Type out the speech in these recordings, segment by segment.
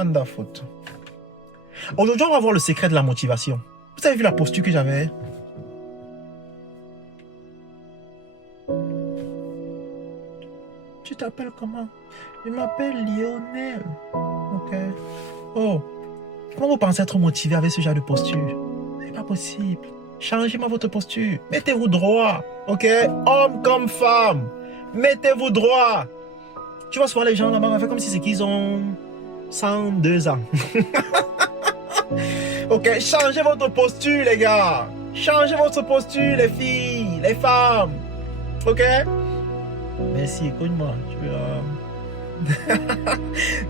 Anda faute. Aujourd'hui, on va voir le secret de la motivation. Vous avez vu la posture que j'avais? Tu t'appelles comment? Je m'appelle Lionel. Ok. Oh. Comment vous pensez être motivé avec ce genre de posture? C'est pas possible. Changez-moi votre posture. Mettez-vous droit. Ok? Homme comme femme. Mettez-vous droit. Tu vois souvent les gens là-bas fait comme si c'est qu'ils ont 102 ans. Ok, changez votre posture, les gars. Changez votre posture, les filles, les femmes. Ok? Merci, écoute-moi.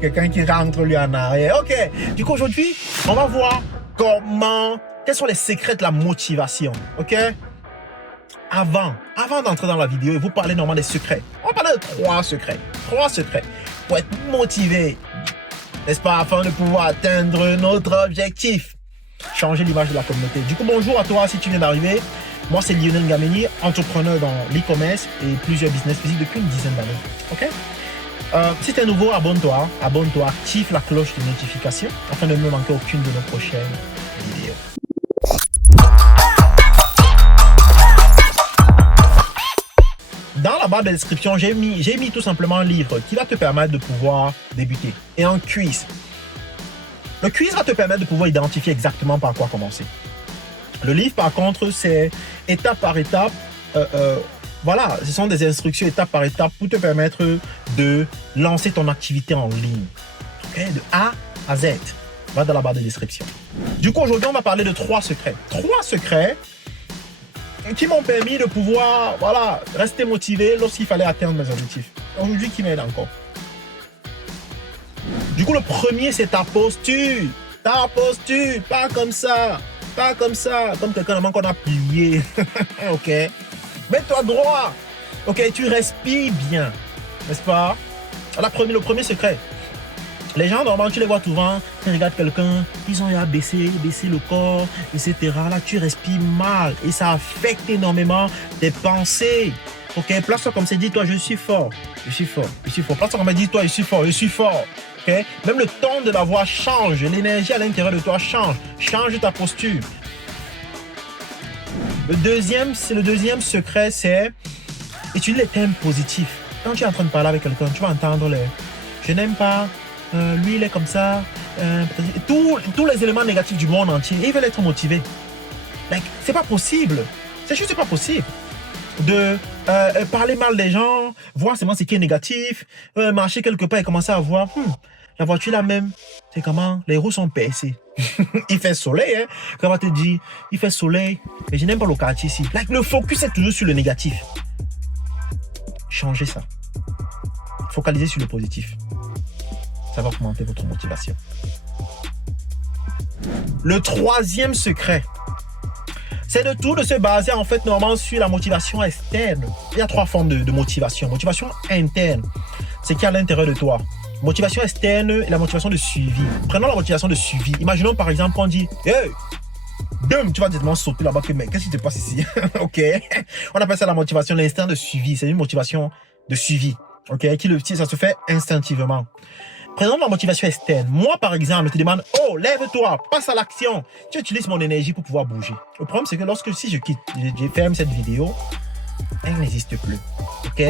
Quelqu'un qui rentre lui en arrière. Ok, du coup aujourd'hui, on va voir quels sont les secrets de la motivation. Ok? Avant d'entrer dans la vidéo et vous parler normalement des secrets, on va parler de 3 secrets. 3 secrets pour être motivé, n'est-ce pas, afin de pouvoir atteindre notre objectif. Changer l'image de la communauté. Du coup, bonjour à toi si tu viens d'arriver. Moi, c'est Lionel Ngameni, entrepreneur dans l'e-commerce et plusieurs business physiques depuis une dizaine d'années. Ok? Si tu es nouveau, abonne-toi, active la cloche de notification afin de ne manquer aucune de nos prochaines vidéos. Dans la barre de description, j'ai mis tout simplement un livre qui va te permettre de pouvoir débuter. Et un quiz. Le quiz va te permettre de pouvoir identifier exactement par quoi commencer. Le livre, par contre, c'est étape par étape. Voilà, ce sont des instructions étape par étape pour te permettre de lancer ton activité en ligne. Okay? De A à Z. Va dans la barre de description. Du coup, aujourd'hui, on va parler de 3 secrets. 3 secrets qui m'ont permis de pouvoir, voilà, rester motivé lorsqu'il fallait atteindre mes objectifs. Aujourd'hui, qui m'aide encore. Du coup, le premier, c'est ta posture. Ta posture, pas comme ça. Pas comme ça, comme quelqu'un qu'on a plié. Ok. Mets-toi droit. Ok, tu respires bien. N'est-ce pas? Le premier secret. Les gens, normalement, tu les vois souvent, tu regardes quelqu'un, ils ont à baisser le corps, etc. Là, tu respires mal et ça affecte énormément tes pensées. Ok, place-toi comme ça, dis-toi, je suis fort. Je suis fort. Place-toi comme ça, dis-toi, je suis fort. Okay? Même le ton de la voix change, l'énergie à l'intérieur de toi change. Change ta posture. Le deuxième secret, c'est utiliser les thèmes positifs. Quand tu es en train de parler avec quelqu'un, tu vas entendre les « je n'aime pas »,« lui il est comme ça », tous les éléments négatifs du monde entier. Et ils veulent être motivés. Like, c'est pas possible. C'est juste pas possible de parler mal des gens, voir seulement ce qui est négatif, marcher quelque part et commencer à voir la voiture là même, c'est comment les roues sont percées. Il fait soleil, hein. Quand on va te dire, il fait soleil, mais je n'aime pas le quartier ici. Like, le focus est toujours sur le négatif. Changez ça. Focalisez sur le positif. Ça va augmenter votre motivation. Le 3e secret, c'est de se baser en fait normalement sur la motivation externe. Il y a 3 formes de motivation. Motivation interne, c'est qui est à l'intérieur de toi. Motivation externe et la motivation de suivi. Prenons la motivation de suivi. Imaginons par exemple qu'on dit « Hey, boum, tu vas directement sauter là-bas. Mais qu'est-ce qui te passe ici? » Ok. On appelle ça la motivation, l'instinct de suivi. C'est une motivation de suivi. Ok. Ça se fait instinctivement. Prenons la motivation externe. Moi, par exemple, je te demande « Oh, lève-toi, passe à l'action. » Tu utilises mon énergie pour pouvoir bouger. Le problème, c'est que si je ferme cette vidéo, elle n'existe plus. Ok.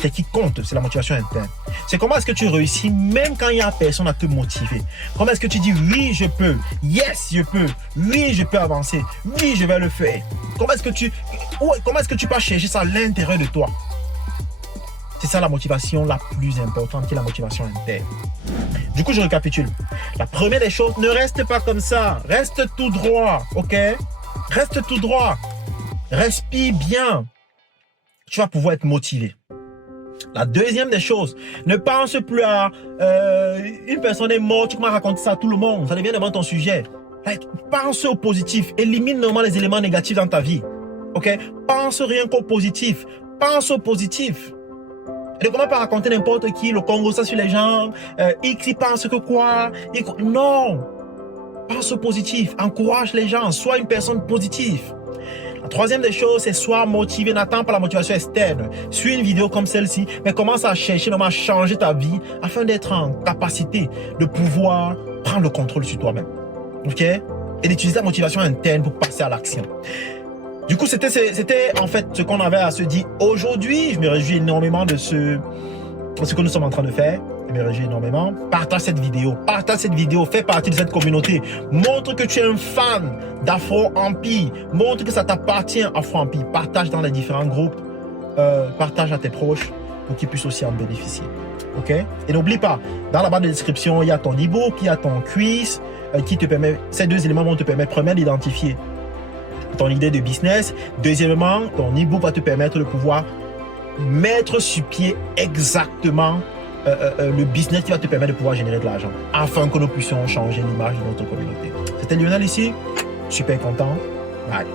Ce qui compte, c'est la motivation interne. C'est comment est-ce que tu réussis même quand il n'y a personne à te motiver. Comment est-ce que tu dis oui, je peux. Yes, je peux. Oui, je peux avancer. Oui, je vais le faire. Comment est-ce que tu peux chercher ça à l'intérieur de toi? C'est ça la motivation la plus importante, qui est la motivation interne. Du coup, je récapitule. La première des choses, ne reste pas comme ça. Reste tout droit, ok? Reste tout droit. Respire bien. Tu vas pouvoir être motivé. La deuxième des choses, ne pense plus à une personne est morte, tu commences à raconter ça à tout le monde, ça devient devant ton sujet. Like, pense au positif, élimine normalement les éléments négatifs dans ta vie. Ok? Pense rien qu'au positif. Pense au positif. Ne commence pas à raconter n'importe qui, le Congo, ça sur les gens, X, il pense que quoi? Non! Pense au positif, encourage les gens, sois une personne positive. La troisième des choses, c'est sois motivé. N'attends pas la motivation externe. Suis une vidéo comme celle-ci, mais commence à chercher, à changer ta vie afin d'être en capacité de pouvoir prendre le contrôle sur toi-même. OK? Et d'utiliser la motivation interne pour passer à l'action. Du coup, c'était en fait ce qu'on avait à se dire aujourd'hui. Je me réjouis énormément de ce que nous sommes en train de faire. Je me réjouis énormément. Partage cette vidéo. Fais partie de cette communauté. Montre que tu es un fan d'Afro Empire. Montre que ça t'appartient, Afro Empire. Partage dans les différents groupes. Partage à tes proches pour qu'ils puissent aussi en bénéficier. OK? Et n'oublie pas, dans la barre de description, il y a ton e-book, il y a ton quiz qui te permet, ces deux éléments vont te permettre, premièrement, d'identifier ton idée de business. Deuxièmement, ton e-book va te permettre de pouvoir mettre sur pied exactement le business qui va te permettre de pouvoir générer de l'argent afin que nous puissions changer l'image de notre communauté. C'était Lionel ici. Super content. Bye.